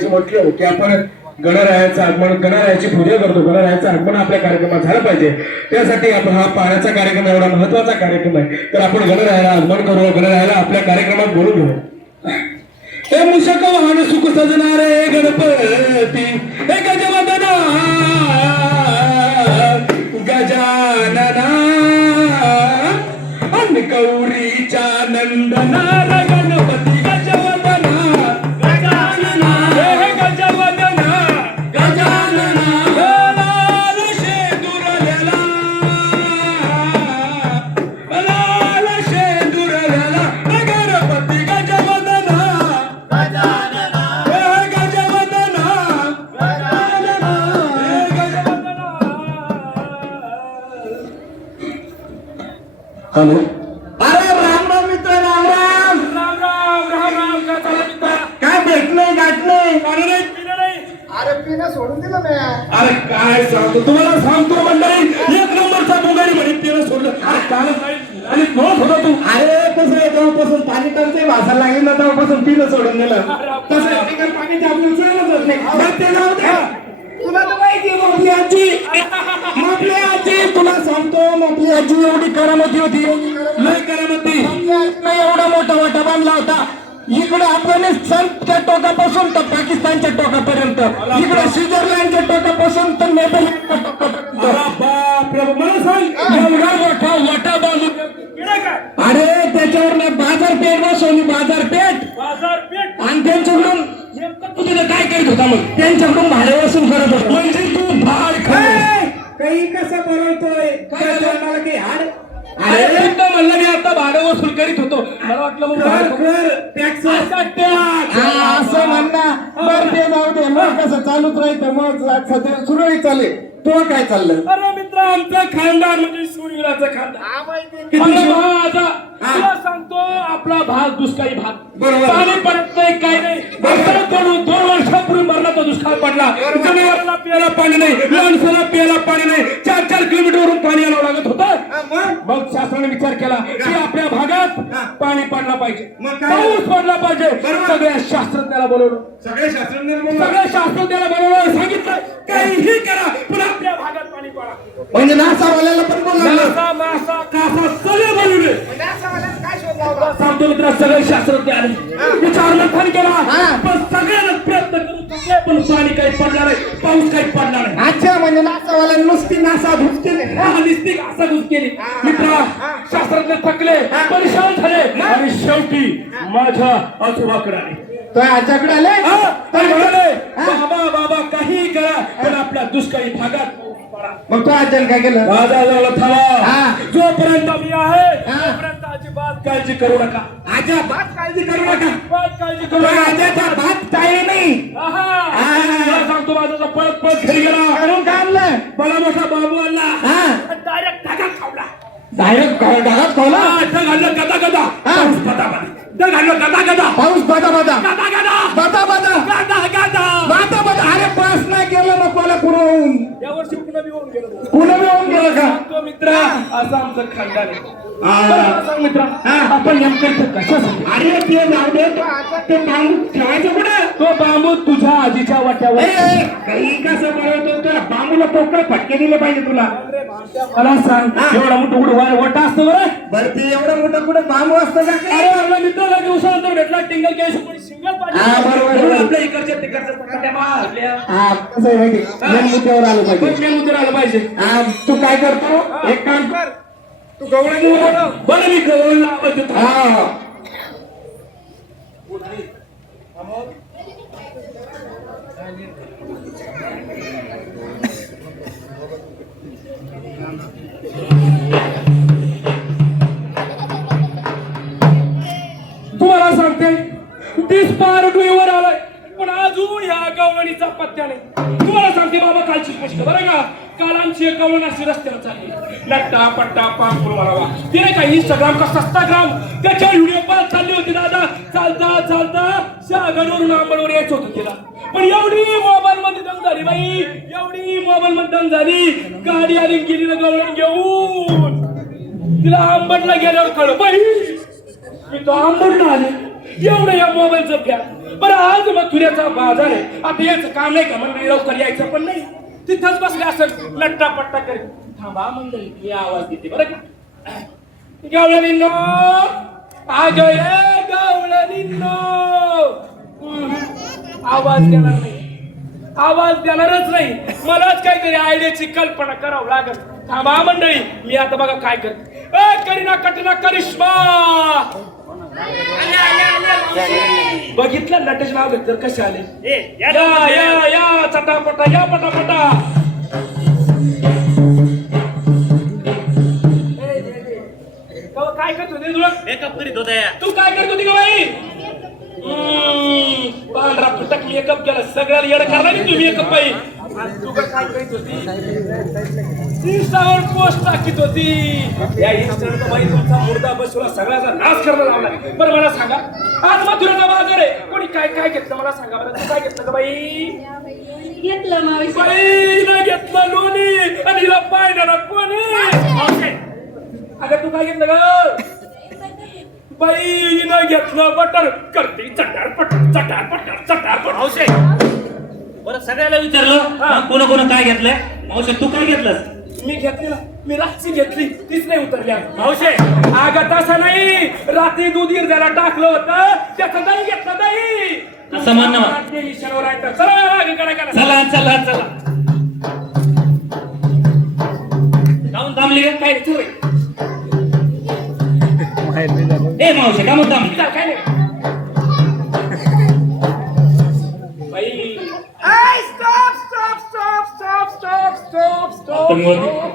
म्हटलं की आपण गणरायाचं आगमन गणरायाची पूजा करतो. गणरायाचं आगमन आपल्या कार्यक्रमात झालं पाहिजे. त्यासाठी आपण हा पाण्याचा कार्यक्रम एवढा महत्त्वाचा कार्यक्रम आहे. तर आपण गणरायाला आगमन करू गणरायाला आपल्या कार्यक्रमात बोलू घेऊ. हे मुशक वाहन सुख सजणारे गणपती हे गजवदना गजानना अन गौरीच्या नंदना हॅलो. अरे राम राम मित्र राम राम. राम राम राम राम का चाललं मित्रा? काय भेटलंय गाठलंय? पाणी नाही. अरे पिणं सोडून दिलं मी. अरे काय सांगतो तुम्हाला सांगतो मंडळी एक नंबरचा बोगाडी म्हणे पिणं सोडलं. अरे कालच नाही आणि नोट होता तू. अरे कसं आहे जेव्हापासून पाणी टंचाई भासायला लागली ना तेव्हापासून पिणं सोडून दिलं. तसं आहे, बिगर पाणी आपल्याला चालत होत नाही. बरं, ते जाऊ दे तुला तर माहिती आहे मग आपली आजी मग आपली आजी तुला सांगतो मग आपली आजी एवढी करामती होती. लय करामती. एवढा मोठा वाटा बांधला होता. इकडे अफगाणिस्तानच्या टोकापासून तर पाकिस्तानच्या टोकापर्यंत. इकडे स्वित्झर्लंडच्या टोकापासून तर नेदरलँडच्या टोकापर्यंत. मला सांग. एवढा मोठा वाटा बांधून अरे त्याच्यावर बाजारपेठ बसवली बाजारपेठ. बाजारपेठ. आणि त्यांच्याकडून नेमकं तू तिथे काय करत होता मग? त्यांच्याकडून भाडे वसूल करत होता. म्हणजे काही कसं बोलवतोय काय हाड? अरे तुमचं म्हणलं मी आता भाडं वसूल करीत होतो. मला वाटलं मग भाडं- टॅक्स. असा म्हणणं. बरं ते जाऊ दे. मग कसं चालूच राहतं मग सध्या सुरळीत चालेल तुला काय चाललं? अरे मित्र आमचं खानदान म्हणजे सूर्यवीराचं खानदान. हा माहिती किती शे- हा. तुला सांगतो आपला भाग दुष्काळी भाग. बरोबर. पाणी पडत नाही काही नाही. दोन वर्षापूर्वी मरणाचा दुष्काळ पडला. प्यायला पाणी नाही माणसाला प्यायला पाणी नाही. चार चार किलोमीटरवरून पाणी आणावं लागत होतं. हा, मग? मग शासनाने विचार केला की आपल्या भागात. पाणी पडला पाहिजे. मग काय? पाऊस पडला पाहिजे. सगळ्या शास्त्रज्ञाला बोलवलं. सगळे शास्त्रज्ञ सगळ्या शास्त्रज्ञाला बोलवलं. सांगितलं काहीही करा पण आपल्या भागात पाणी पडा. म्हणजे नासावाल्याला पण बोलवलं. नासा मासा कासा सगळे बोलवले. असं मला काय शोध लावला? सांगतो मित्र सगळे शास्त्रज्ञ आले. विचार मंथन केला. पडणार नाही पाऊस काही पडणार नाही. अच्छा म्हणजे नासावाल्या नुसती नासा धुस केले. हा निस्तिक असा घुस केली. मित्रा शास्त्रज्ञ थकले परेशान झाले. आणि शेवटी माझ्या आजोबाकडे आले. तो आले? ते म्हणाले बाबा बाबा काही करा पण आपल्या दुष्काळी भागात. मग तो काय केलं? माझा. थांबा. जोपर्यंत मी आहे. तोपर्यंत अजिबात काळजी करू नका. आजा भात काळजी करू नका. अजिबात काळजी करू नका. भात काय नाही. आहा. जो पळत पळत घरी गेला. करून काय आणलं मला मोठा बाबू आणला. हा. डायरेक्ट ढगा खावला. डायरेक्ट हा, ढग आणलं गदा गदा गदा गदा ढग आणलं गदा गदा पाऊस बदा बदा गदा गदा बदा बदा गदा गदा बदा बदा अरे पास नाही केलं मग कोला पुरवून या वर्षी पुन्हा मी होऊन गेलो पुन्हा येऊन गेलं का सांगतो मित्र असं आमचं खानदान आहे. मित्र. हा. आपण नेमकं कशासाठी? अरे ते जाऊ दे. तो बांबू ठेवायचं कुठं? तो बांबू तुझ्या आजीच्या वाट्यावर. काही कसं बनवतो तर बांबूला पोकळ फटके दिले पाहिजे तुला. मला सांग. एवढा मोठं उडू वाटा असतो बरं? बरं ते एवढं मोठं कुठं बांबू असतं का अरे आपला मित्राला दिवसानंतर भेटला टिंगल केस सिंगल हा, बरोबर, म्हणून बरोबर. आपल्या इकडच्या तिकडच्या पकडल्या मारल्या हा कसं आहे माहिती मेन मुद्द्यावर आलं पण पाहिजे मेन उद्या आलं पाहिजे? हा तू काय करतो? एक काम कर. तू गवळण बरं मी गवळणला आवाज देतो हा. तुम्हाला सांगते डिस्पार वर आलाय पण अजून ह्या गवळणीचा पत्त्या नाही. तुम्हाला सांगते बाबा कालची गोष्ट बरं का? काल आमची एक गवळण अशी रस्त्यावर चालली. लट्टा पट्टा पान मारावा तिने का इंस्टाग्राम का सस्ता ग्राम त्याच्यावर व्हिडिओ पाहत चालली होती दादा. चालता चालता शागनवरून आंबडवर यायचं होतं तिला. पण एवढी मोबाईल मध्ये दम झाली बाई. एवढी मोबाईल मध्ये दम झाली. गाडी आली आणि गेली घेऊन. तिला आंबटला गेल्यावर कळ बाई मी तो आंबटला आले. एवढं या मोबाईलचं घ्या बरं आज मथुऱ्याचा बाजार आहे. आता याचं काम नाही का? मंडळी लवकर यायचं पण नाही. तिथंच बसले असं लट्टा पट्टा करेल थांबा मंडळी मी आवाज देते बरं का? गवळणींनो आज गवळणींनो आवाज देणार नाही. आवाज देणारच नाही. मलाच काहीतरी आयडियाची कल्पना करावं लागल. थांबा मंडळी मी आता बघा काय करते. ए, करीना कटना करिश्मा! बघितलं नटेश नाव घेत तर कसे आले? या या या चटापटा या पटापटा! काय करत होते तुला मेकअप करीत होत्या तू काय करत होती का बाई? मेकअप केला सगळ्याला येडं करणार तू मेकअप बाई. आणि तू काय काय करीत होती इंस्टावर पोस्ट टाकीत होती. या इंस्टावर बाई तुमचा मुर्दा बसवला सगळ्याचा नाश करायला लावला. बरं मला सांगा आज मथुराचा बाजार आहे. कोणी काय काय घेतलं? मला सांगा बरं तू काय घेतलं का बाई? घेतलं मावशी बाई ना घेतलं लोणी आणि हिला पाहिलं कोणी? अगं तू काय घेतलं ग? बाई न घेतलं बटर करते चटार पटर चटार पटर चटार पटर मावशे बरं सगळ्याला विचारलं हा. कोण कोण काय घेतलंय मावशे तू काय घेतलंस मी घेतली ना मी रातची घेतली तीच नाही उतरली अगं. मावशे अगं तसं नाही रात्री दूध इरजाला टाकलं होतं त्याचं दही घेतलं दही असं म्हण ना. रात्री आहे तर. चला अगं, करा करा चला चला चला काहून थांबली? काय नाही, चल रे. ए मावशे का म्हणून थांबली चल, काय नाही बाई